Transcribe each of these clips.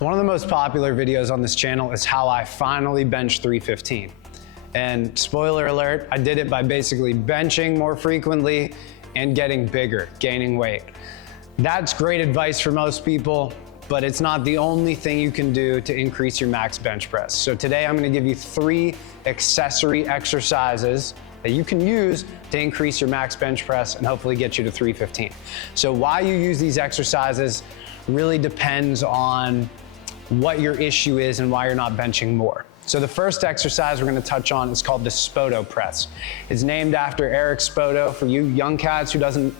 One of the most popular videos on this channel is how I finally benched 315. And spoiler alert, I did it by basically benching more frequently and getting bigger, gaining weight. That's great advice for most people, but it's not the only thing you can do to increase your max bench press. So today I'm gonna give you 3 accessory exercises that you can use to increase your max bench press and hopefully get you to 315. So why you use these exercises really depends on what your issue is and why you're not benching more. So the first exercise we're gonna touch on is called the Spoto Press. It's named after Eric Spoto. For you young cats who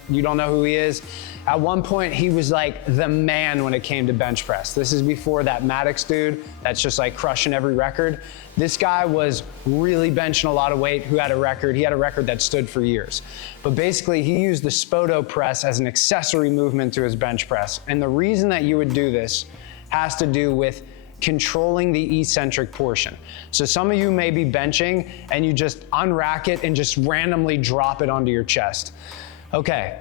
you don't know who he is, at one point he was like the man when it came to bench press. This is before that Maddox dude that's just like crushing every record. This guy was really benching a lot of weight, he had a record that stood for years. But basically he used the Spoto Press as an accessory movement to his bench press. And the reason that you would do this has to do with controlling the eccentric portion. So some of you may be benching and you just unrack it and just randomly drop it onto your chest. Okay,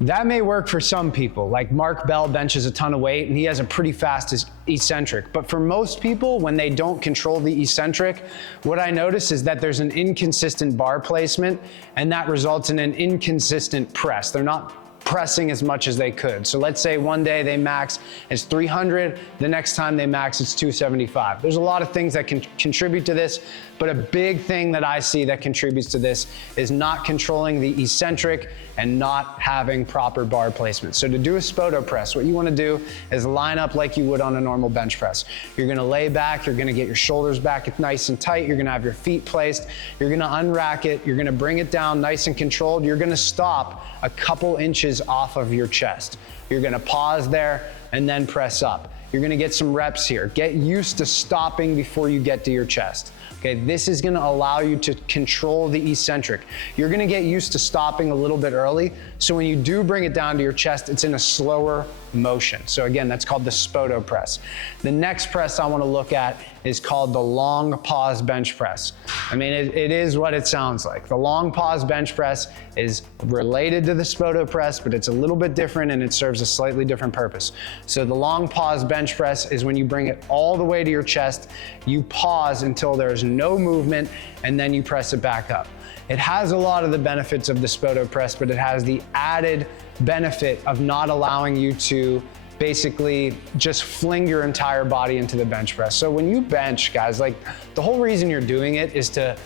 that may work for some people, like Mark Bell benches a ton of weight and he has a pretty fast eccentric. But for most people, when they don't control the eccentric, what I notice is that there's an inconsistent bar placement and that results in an inconsistent press. They're not pressing as much as they could. So let's say one day they max is 300, the next time they max it's 275. There's a lot of things that can contribute to this, but a big thing that I see that contributes to this is not controlling the eccentric and not having proper bar placement. So to do a Spoto press, what you want to do is line up like you would on a normal bench press. You're going to lay back, you're going to get your shoulders back nice and tight, you're going to have your feet placed, you're going to unrack it, you're going to bring it down nice and controlled, you're going to stop a couple inches off of your chest. You're going to pause there and then press up. You're going to get some reps here. Get used to stopping before you get to your chest. Okay, this is going to allow you to control the eccentric. You're going to get used to stopping a little bit early, so when you do bring it down to your chest, it's in a slower motion. So again, that's called the Spoto press. The next press I want to look at is called the long pause bench press. I mean, it is what it sounds like. The long pause bench press is related to the Spoto press, but it's a little bit different and it serves a slightly different purpose. So the long pause bench press is when you bring it all the way to your chest, you pause until there's no movement, and then you press it back up. It has a lot of the benefits of the Spoto press, but it has the added benefit of not allowing you to basically just fling your entire body into the bench press. So when you bench, guys, like the whole reason you're doing it is to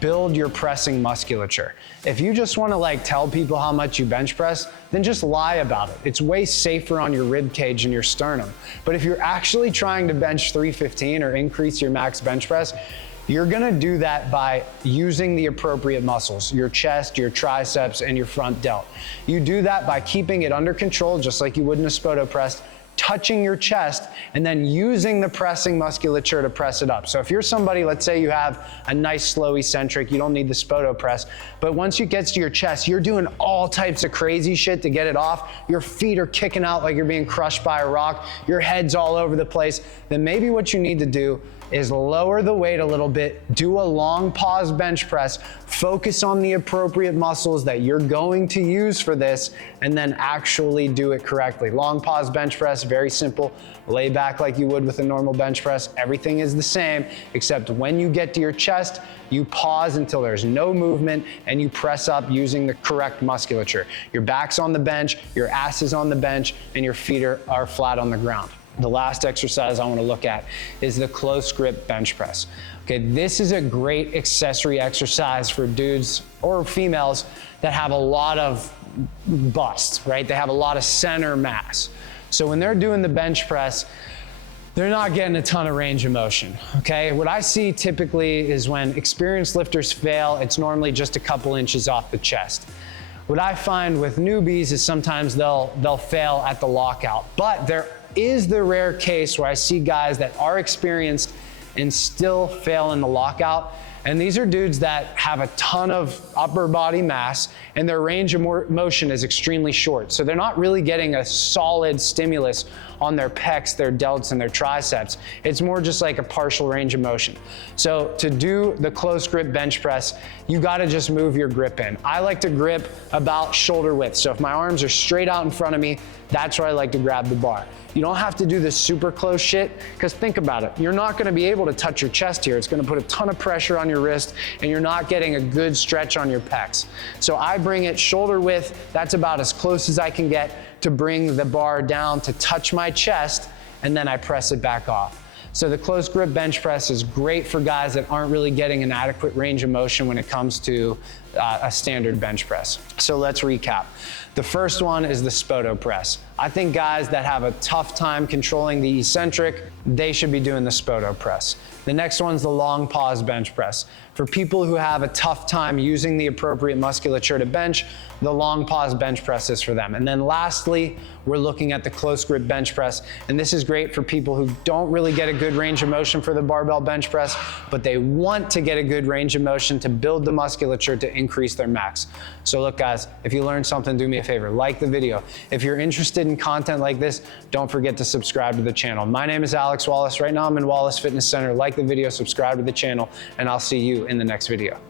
build your pressing musculature. If you just want to like tell people how much you bench press, then just lie about it. It's way safer on your rib cage and your sternum. But if you're actually trying to bench 315 or increase your max bench press, you're gonna do that by using the appropriate muscles, your chest, your triceps, and your front delt. You do that by keeping it under control, just like you would in a Spoto press, touching your chest, and then using the pressing musculature to press it up. So if you're somebody, let's say you have a nice slow eccentric, you don't need the Spoto press, but once you get to your chest, you're doing all types of crazy shit to get it off, your feet are kicking out like you're being crushed by a rock, your head's all over the place, then maybe what you need to do is lower the weight a little bit, do a long pause bench press, focus on the appropriate muscles that you're going to use for this, and then actually do it correctly. Long pause bench press, very simple. Lay back like you would with a normal bench press. Everything is the same, except when you get to your chest, you pause until there's no movement and you press up using the correct musculature. Your back's on the bench, your ass is on the bench, and your feet are flat on the ground. The last exercise I want to look at is the close grip bench press. Okay, this is a great accessory exercise for dudes or females that have a lot of bust, right? They have a lot of center mass. So when they're doing the bench press, they're not getting a ton of range of motion, okay? What I see typically is when experienced lifters fail, it's normally just a couple inches off the chest. What I find with newbies is sometimes they'll fail at the lockout, but there is the rare case where I see guys that are experienced and still fail in the lockout. And these are dudes that have a ton of upper body mass and their range of motion is extremely short. So they're not really getting a solid stimulus on their pecs, their delts, and their triceps. It's more just like a partial range of motion. So to do the close grip bench press, you gotta just move your grip in. I like to grip about shoulder width. So if my arms are straight out in front of me, that's where I like to grab the bar. You don't have to do this super close shit, because think about it. You're not gonna be able to touch your chest here. It's gonna put a ton of pressure on your wrist, and you're not getting a good stretch on your pecs. So I bring it shoulder width. That's about as close as I can get to bring the bar down to touch my chest, and then I press it back off. So the close grip bench press is great for guys that aren't really getting an adequate range of motion when it comes to a standard bench press. So let's recap. The first one is the Spoto press. I think guys that have a tough time controlling the eccentric, they should be doing the Spoto press. The next one's the long pause bench press. For people who have a tough time using the appropriate musculature to bench, the long pause bench press is for them. And then lastly, we're looking at the close grip bench press. And this is great for people who don't really get a good range of motion for the barbell bench press, but they want to get a good range of motion to build the musculature to increase their max. So look guys, if you learned something, do me a favor, like the video. If you're interested in content like this, don't forget to subscribe to the channel. My name is Alex Wallace. Right now I'm in Wallace Fitness Center. Like the video, subscribe to the channel, and I'll see you in the next video.